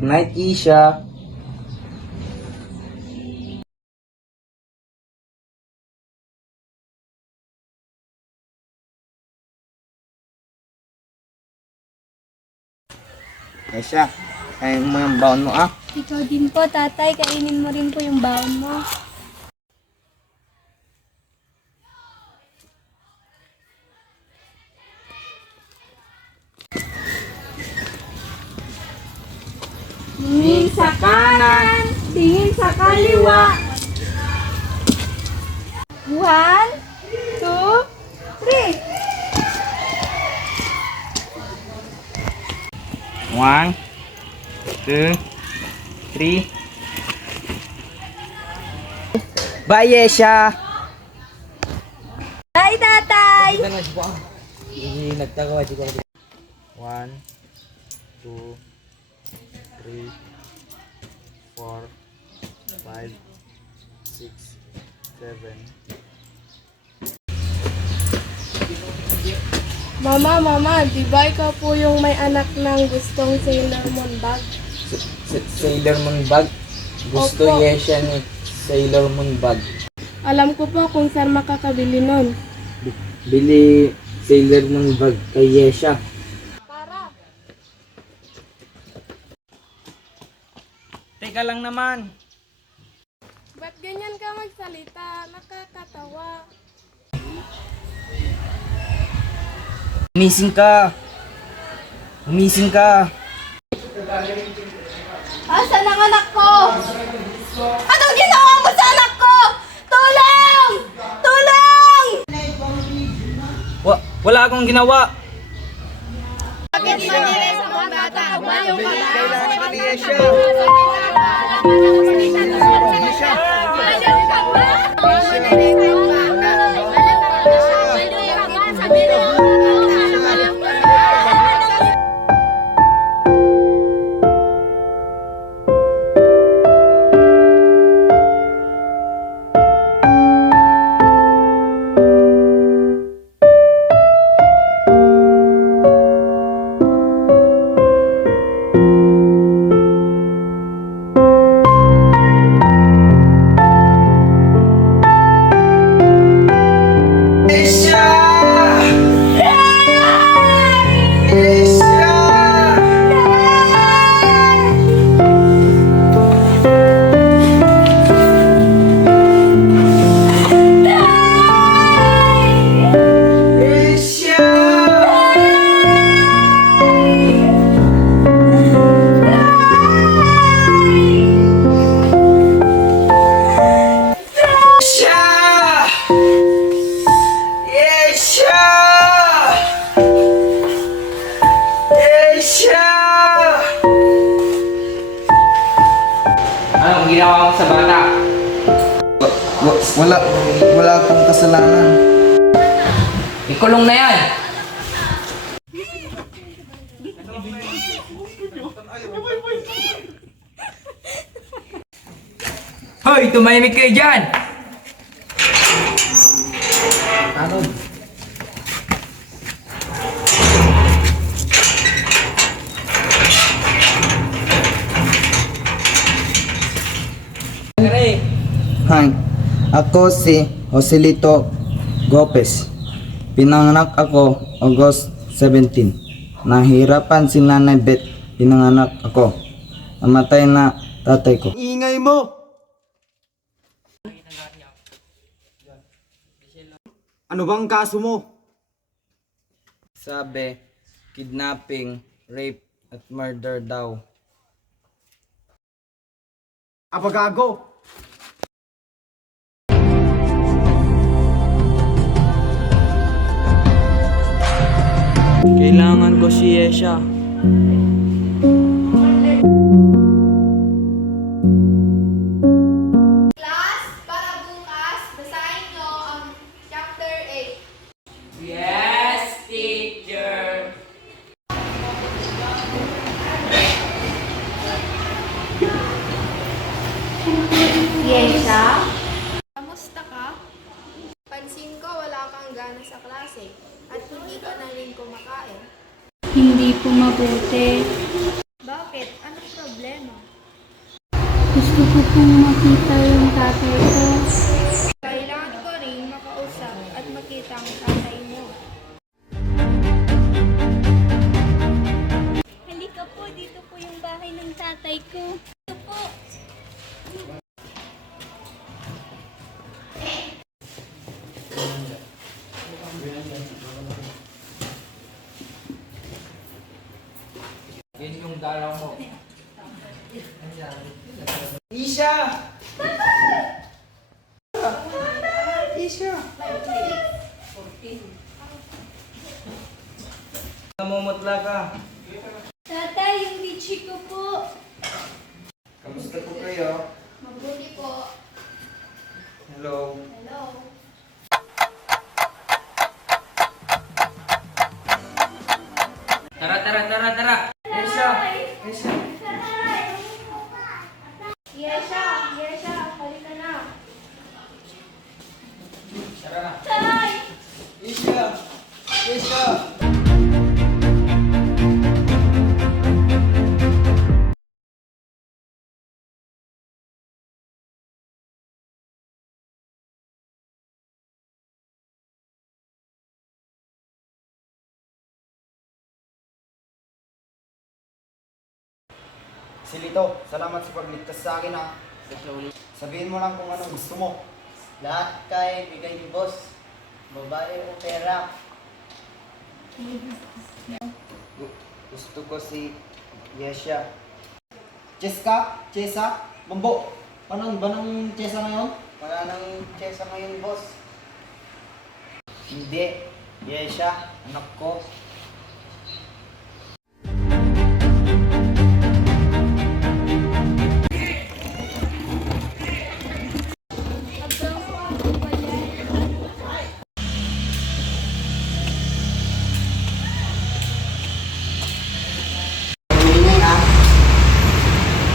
Good night, Isha. Isha, kain mo yung baon mo ah. Ikaw din po, tatay. Kainin mo rin po yung baon mo. Tingin sa kanan, tingin sa kaliwa. 1, 2, 3. 1, 2, 3. Bye, Isha. Bye, tatay! 1, 2, 3, 4, 5, 6, 7. Mama, di ba ikaw po yung may anak ng gustong Sailor Moon bag? Sailor Moon bag. Gusto Opo. Yesha ni Sailor Moon bag. Alam ko po kung saan makakabili nun. Bili Sailor Moon bag kay Yesha. Para. Teka lang naman. Ba't ganyan ka magsalita? Nakakatawa. Umising ka. Umising ka. Asan ang anak ko? Anong ginawa mo sa anak ko? Tulong! Tulong! Wala akong ginawa. Bakit manilis ang bata? Bayo ka ba? Kailangan ni Yesha. Anong ginawa mo sa bata? Wala akong kasalanan. Ikulong na yan. Hoy, tumahimik kayo dyan! Ano? Hi, ako si Joselito Gopez. Pinanganak ako August 17. Nahirapan si Nanay Beth. Pinanganak ako. Namatay na tatay ko. Ingay mo! Ano bang kaso mo? Sabi, kidnapping, rape, at murder daw. Abagago! Kailangan ko si Yesha. Class, para bukas, basahin nyo ang chapter 8. Yes, teacher! Yesha? Kamusta ka? Pansin ko wala kang gana sa klase at hindi ka na rin kumakain. Hindi po mabuti. Bakit? Anong problema? ko pong makita yung tatay ko. Kailangan ko rin makausap at makita ang tatay mo. Halika po, dito po yung bahay ng tatay ko. Dito po. Yan yung dalaw mo. Isha! Isha! Namumutla ka. Tatay, yung litchi ko po. Kamusta po kayo? Mabuti po. Hello. Hello. Tara. Isha! Isha! Yesha, halika na. Tara na. Tay! Isha! Isha! Silito, salamat sa pagligtas sa akin ha. Sabihin mo lang kung anong gusto mo. Lahat kaya bigay ni boss. Babae o pera. Gusto ko si Yesha. Cheska? Chesa? Mambo? Paano ba ng Chesa ngayon? Wala nang chesa ngayon, boss. Hindi. Yesha, anak ko.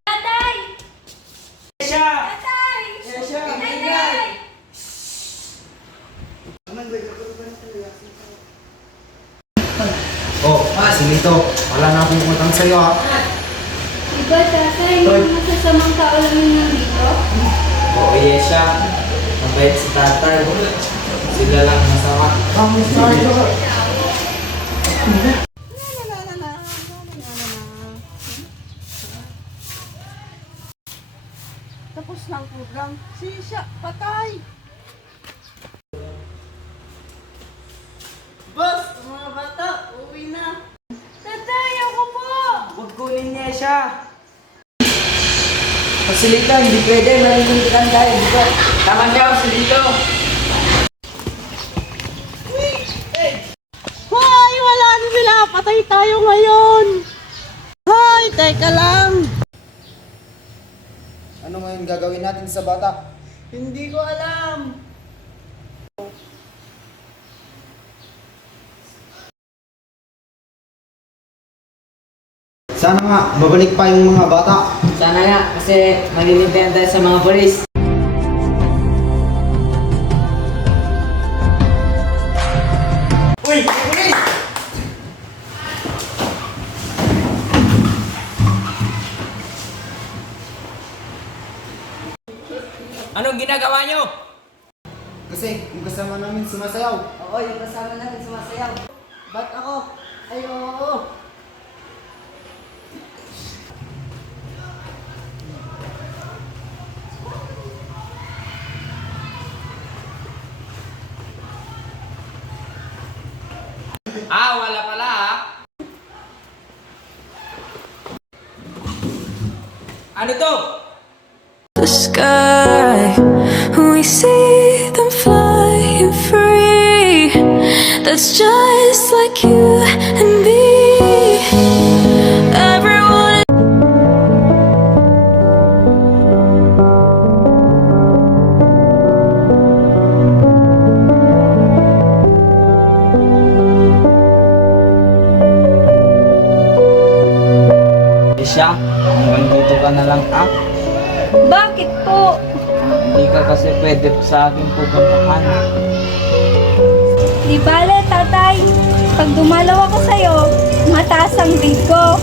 Tatay! Yesha! Tatay! Yesha! Tatay! Oh, Silito, wala na akong utang sa'yo ha. Diba, tatay, yung masasamang tao lang yung nandito? Oo, Yesha. Mabait si tatay. Sila lang masama. Tapos na ang program. Sisya, patay! Boss, mga bata, uwi na. Tatay, ako po! Huwag kunin niya siya. Pasilita, hindi pwede. Narinindigan tayo, di ba? Tama siya, Silito. Hoy, wala na sila. Patay tayo ngayon. Hoy, teka lang. Ano ngayon gagawin natin sa bata? Hindi ko alam. Sana nga, mabalik pa yung mga bata. Sana nga, kasi malilintihan tayo sa mga polis. Uy, pulis! Anong ginagawa nyo? Kasi yung kasama namin sumasayaw. Oo, yung kasama natin sumasayaw. Ba't ako? Ay, oo. Wala pala ha. Ano to? The sky, we see them flying free. That's just like you and me. Everyone. Yesha, hanggang dito ka na lang ah. Bakit po? Hindi ka kasi pwede sa akin pupuntahan. Di bale, tatay. Pag dumalaw ako sa'yo, mataas ang grade ko.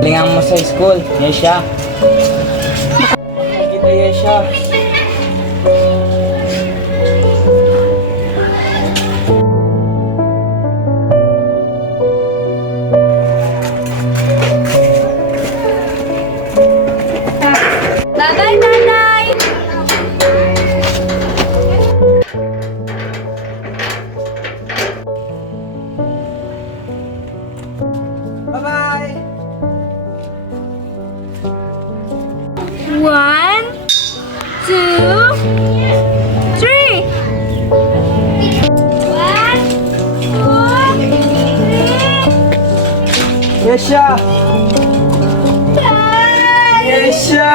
Galingan mo sa school, Yesha. siya. Tatay, tatay! Bye-bye! One, two, three! One, two, three! Yesha! Yesha!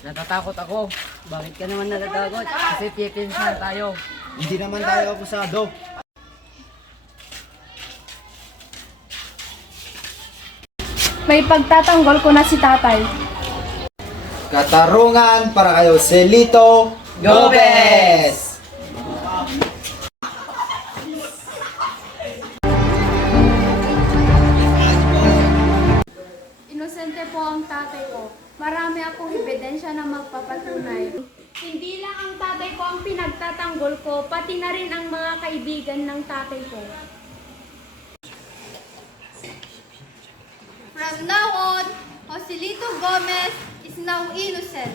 Natatakot ako. Bakit ka naman natatakot? Kasi pipinsan tayo. Hindi naman tayo akusado. May pagtatanggol ko na si tatay. Katarungan para kayo, Celito Gomez! Inosente po ang tatay ko. Marami akong ebidensya na magpapatunay. Hindi lang ang tatay ko ang pinagtatanggol ko, pati na rin ang mga kaibigan ng tatay ko. From now on, Joselito Gomez is now innocent.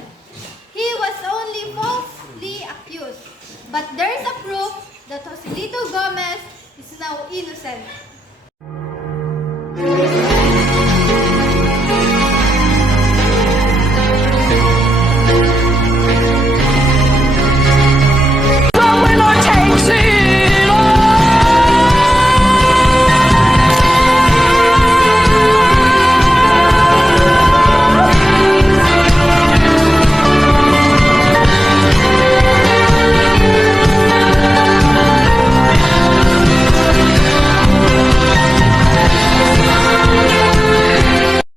He was only falsely accused. But there is a proof that Joselito Gomez is now innocent.